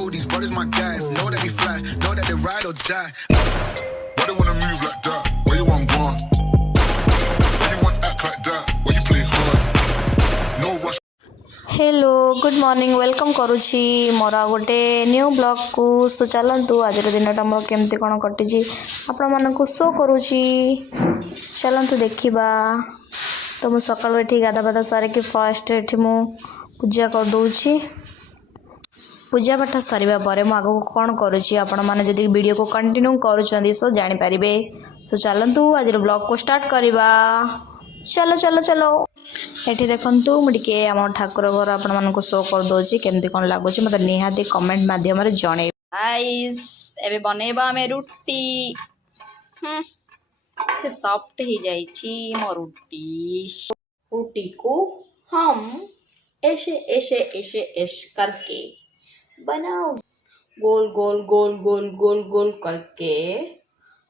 know these brothers my guys. Know that we fly, know that they ride or die. Why they wanna move like that? Why you want one? Why you want act like that? Why you play hard? No rush. Hello good morning welcome करुछि मोर गोटे new blog को सो चलतु आज दिनटा मोर केमती कौन कटी आपण मानक शो करुछि चलतु देखा। तो मुझे सकालू ये गाधा बाधा सारिकी फर्स्ट ये पूजा कर दूची। पूजा पाठ सरिबा परे मु आगो कौन करुछि आपण माने जदि वीडियो को कंटिन्यू करूछंदी सो जानि परिबे। सो चलतु आज ब्लॉग को स्टार्ट करिबा। चलो चलो चलो ये देखु मुझे आम ठाकुर घर आपण मानक शो कर दूची केमती कौन लगुच मत निहाती कमेंट माध्यम जन। गाइस एबे बनेबा हमें रुटी सॉफ्ट ही जाइछि मो रुटी। रुटी को हम ऐसे ऐसे ऐसे ऐसे करके बनाओ गोल गोल गोल गोल गोल गोल करके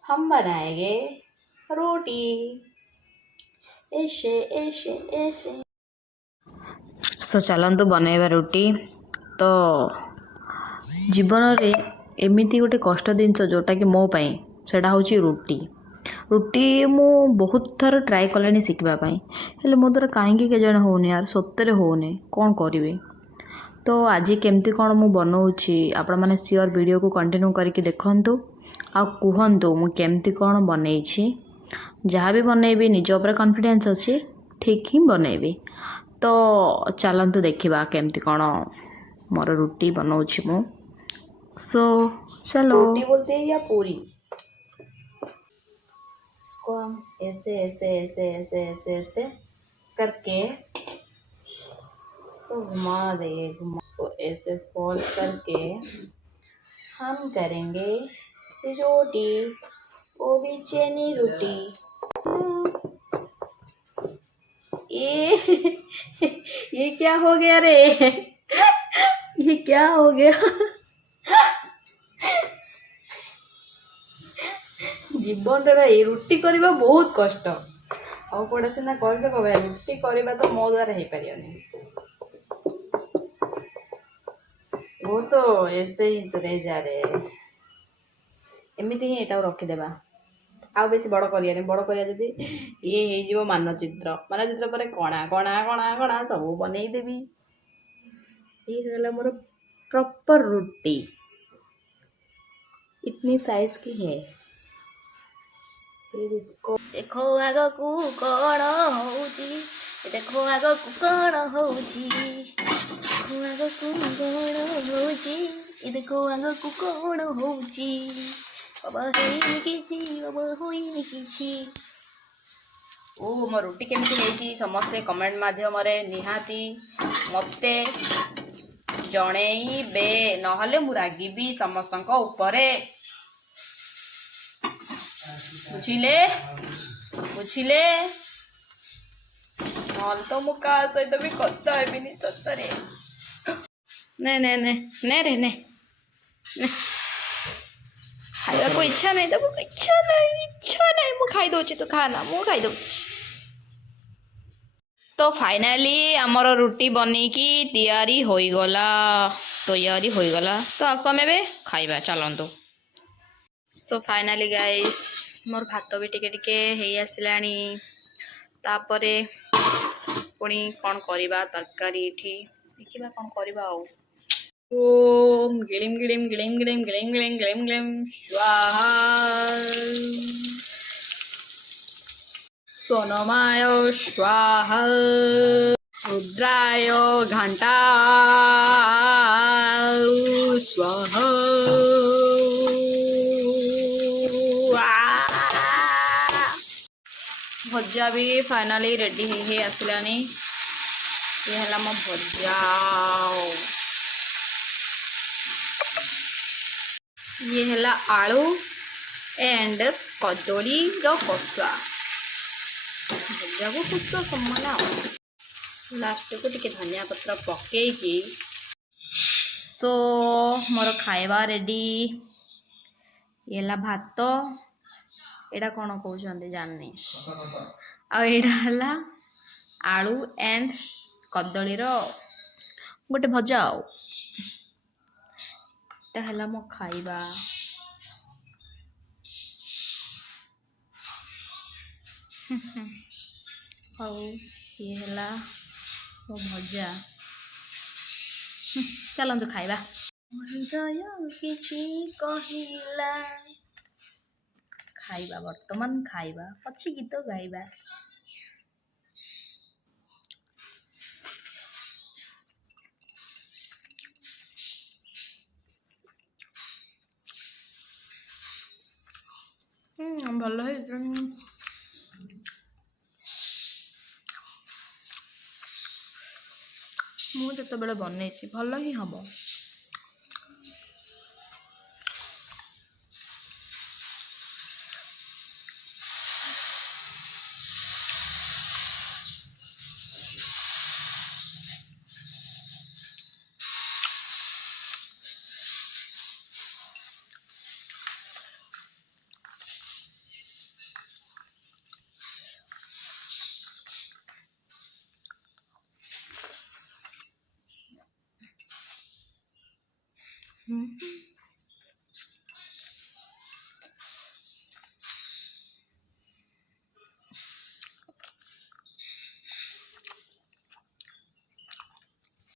हम बनाएंगे रोटी ऐसे ऐसे ऐसे। सो चलतु बनैबा रुटी। तो जीवन रे एमिति गोटे कष्ट जिनस जोटा कि मो पाई सेटा होची रुटी। रुटी मु बहुत थर ट्राए कलानी शिखवाई हेले मो द्वारा कहीं केजन होनी यार सत्य होने कौन करी। तो आज केमती कौन मु बनाऊँगी आपण मैंने सियोर वीडियो को कंटिन्यू करके देखंतु आ कहतु मु केमती कौन बनई जहाँ भी बनैबी निज उपर कॉन्फिडेंस अच्छी ठीक ही बनैबी। तो चलतु देखा केमती कौन मोर रुटी बनाऊँगी मु। सो चलो रुटी बोलते हैं या पूरी इसको हम ऐसे ऐसे ऐसे ऐसे ऐसे ऐसे करके तो घुमा देंगे घुमा ऐसे फोल्ड करके हम करेंगे रोटी वो भी चेनी रोटी। ये क्या हो गया रे ये क्या हो गया जीवन ये रुटी करवा बहुत कष्ट आउ कौड़ा सीना करदे भाई रुटी करवा तो मो द्वारा हो पारे वो तो ऐसे ही तो रह जा रे एमती ही यहाँ रखीदेवा आउ बेसी बड़ करिया बड़ करिया जदि ये हो मानचित्र मानचित्र पर कणा कणा कणा कणा सब बनईदेवी ये गला मोर प्रॉपर रुटी इतनी साइज की है। फिर इसको देखो आग को कौन होची देखो आग को कौन होची देखो आग को कौन होची देखो आग को कौन होची बाबा होइनी किछि बाबा होइनी किछि। ओ मो रुटी केमती होइछि समस्ते कमेंट माध्यम रे निहाती मते जणेइबे नहले मु रागिबी समस्तक उपरे बुझिले बुझिले नहले तो मु का सहित भी कथा हेबिनी सतरे ने ने ने ने रे ने खाइबा को इच्छा नहीं तो इच्छा नहीं मु खाई दउची तू खाना मु खाई दउची। तो फाइनाली आमर रुटी बनिकी तैयारी होइगला तो आको आमे बे खाइबा चलंतु। सो फाइनाली गाइस मोर भात भी टिके टिके हेई आसिलानी तापरे पुणी कौन करिबा तरकारी एठी देखिबा कौन करिबा आ ओम गिलिम गिलिम गिलिम गिलिम गिलिम गिलिम गिलिम गिलिम स्वाहा सोनमाय स्वाहा रुद्राय घंटा स्वाहा। भजा भी फाइनाली रेडी हे आसलानी ये है मो भजा ये है आलू एंड कदली कषा भजा को कषा समान लास्ट को टिके धनिया पत्र पकईकी। सो मोर खाइबा रेडी ये है भात एटा कौन कहते जाननी आड़ा आलू एंड कदली गोटे भजा ଟା ହେଲା ମୋ ଖାଇବା। ଆଉ ଇଏ ହେଲା ମୋ ଭଜା। ଚାଲନ୍ତୁ ଖାଇବା। ହୃଦୟ କିଛି କହିଲା, ଖାଇବା ବର୍ତ୍ତମାନ ଖାଇବା, ଅଛି ଗୀତ ଗାଇବା। ଭଲ ହେଇଛି। ମୁଁ ଯେତେବେଳେ ବନେଇଛି ଭଲ ହିଁ ହବ।